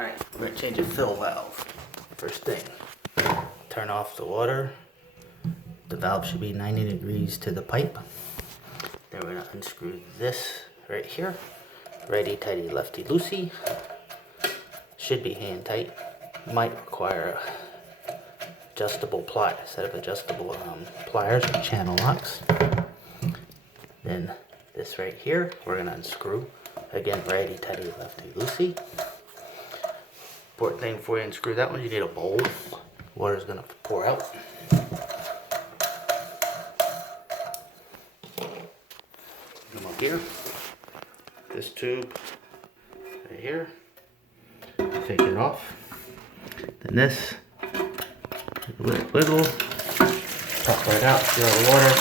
Alright, we're going to change a fill valve. First thing, turn off the water. The valve should be 90 degrees to the pipe. Then we're going to unscrew this right here. Righty tighty, lefty loosey. Should be hand tight. Might require a adjustable ply, a set of adjustable pliers or channel locks. Then this right here, we're going to unscrew. Again, righty tighty, lefty loosey. Important thing before you unscrew that one, you need a bowl. Water's going to pour out. Come up here. This tube right here. Take it off. Then this, wiggle, pop right out, fill the water.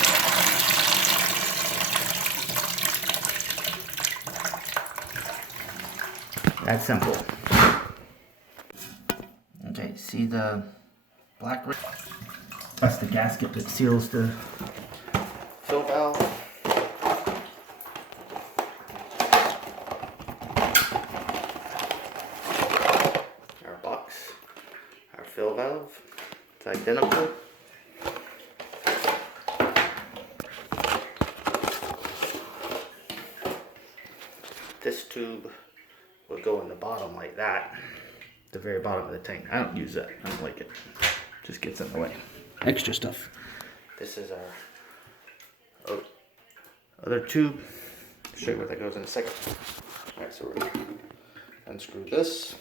That's simple. Okay, see the black ring? That's the gasket that seals the fill valve. Our box, our fill valve, it's identical. This tube will go in the bottom like that, the very bottom of the tank. I don't use that, I don't like it. Just gets in the way. Extra stuff. This is our other tube. I'll show you where that goes in a second. Alright, so we're gonna unscrew this.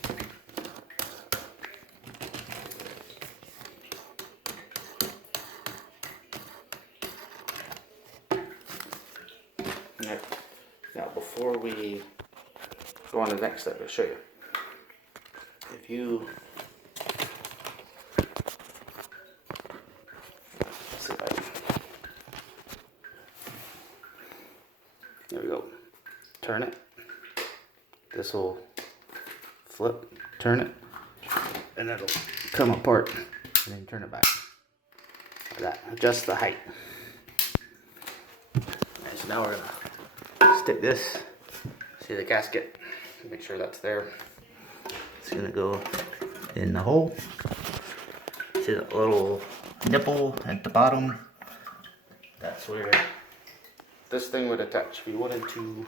Now before we go on to the next step, I'll show you. If you see if I can, there we go. Turn it. This will flip. Turn it, and it'll come apart, and then turn it back. Like that. Adjust the height. And so now we're gonna stick this. See the gasket. Make sure that's there. It's gonna go in the hole. See the little nipple at the bottom? That's where this thing would attach. If you wanted to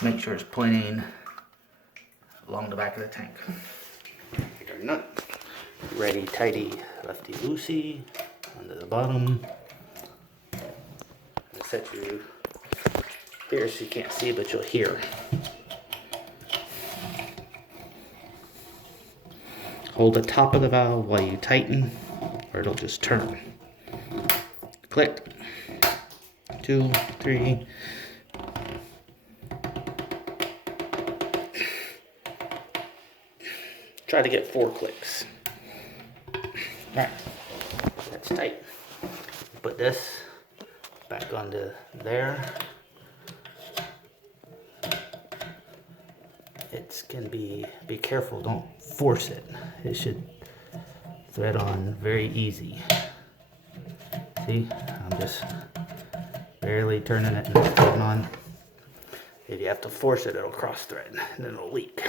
make sure it's pointing along the back of the tank. Get our nut. Righty tighty, lefty loosey onto the bottom. I'll set you here so you can't see, but you'll hear. Hold the top of the valve while you tighten, or it'll just turn. Click. 2, 3. Try to get 4 clicks. Alright, that's tight. Put this back onto there. It's gonna be careful, don't force it. It should thread on very easy. See, I'm just barely turning it and it's threading on. If you have to force it, it'll cross thread and then it'll leak.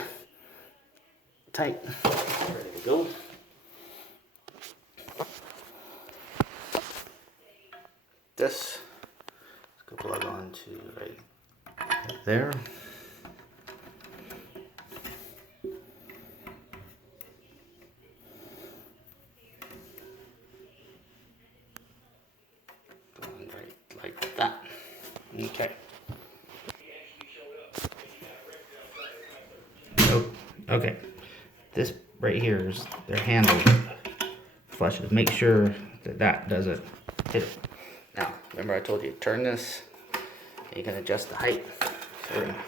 Tight, ready to go. This, let's go plug on to right there. Like that. Okay. Oh, okay. This right here is their handle flushes. Make sure that doesn't hit it. Now, remember I told you to turn this. You can adjust the height. So we're gonna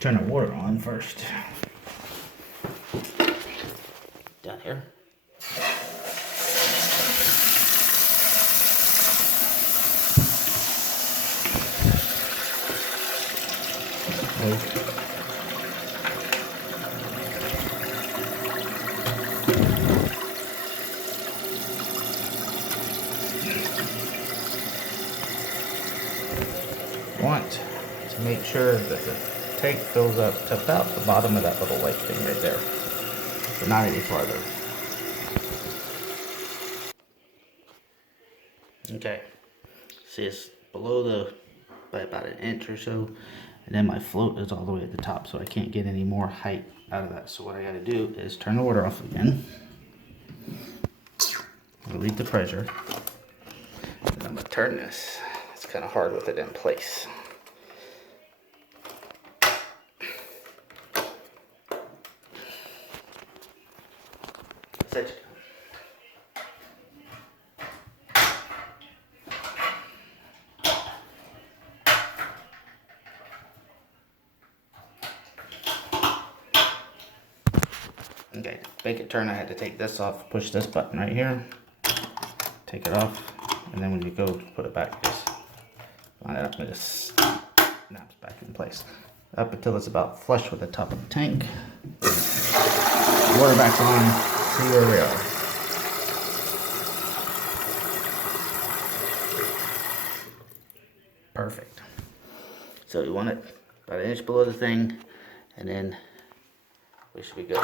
turn the water on first. Down here. Want to make sure that the tank fills up to about the bottom of that little white thing right there. So not any farther. Okay, see it's below by about an inch or so, and then my float is all the way at the top, so I can't get any more height out of that. So what I gotta do is turn the water off again, relieve the pressure, and I'm gonna turn this. It's kind of hard with it in place. That's it. Okay, to make it turn, I had to take this off, push this button right here, take it off, and then when you go to put it back, just line it up and it just snaps back in place. Up until it's about flush with the top of the tank. Water back on, see where we are. Perfect. So you want it about an inch below the thing, and then we should be good.